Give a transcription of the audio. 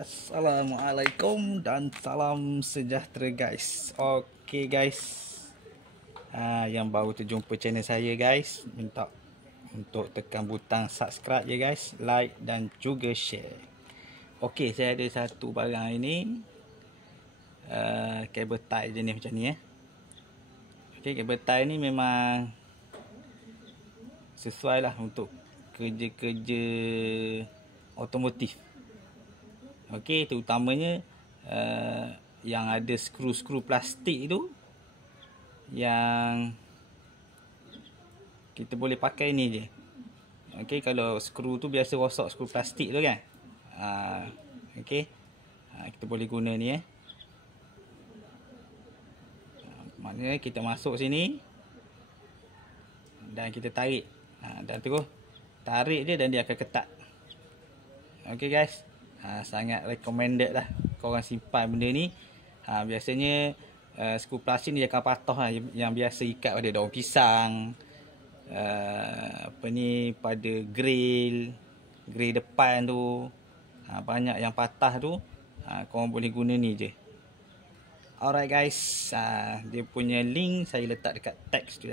Assalamualaikum dan salam sejahtera guys. Okey guys, yang baru terjumpa channel saya guys, minta untuk tekan butang subscribe ya guys, like dan juga share. Okey, saya ada satu barang ini, kabel tie jenis macam ni . Okey, kabel tie ni memang sesuai lah untuk kerja-kerja otomotif. Okey, terutamanya yang ada skru-skru plastik tu, yang kita boleh pakai ni je. Okey, kalau skru tu biasa rosak, skru plastik tu kan. Okey, kita boleh guna ni . Maknanya kita masuk sini dan kita tarik, dan terus tarik je dan dia akan ketat. Okey guys, sangat recommended lah korang simpan benda ni. Biasanya skru plastik ni dia akan patah lah, yang biasa ikat pada daun pisang, pada grill depan tu, banyak yang patah tu. Korang boleh guna ni je. Alright guys, dia punya link saya letak dekat teks tu .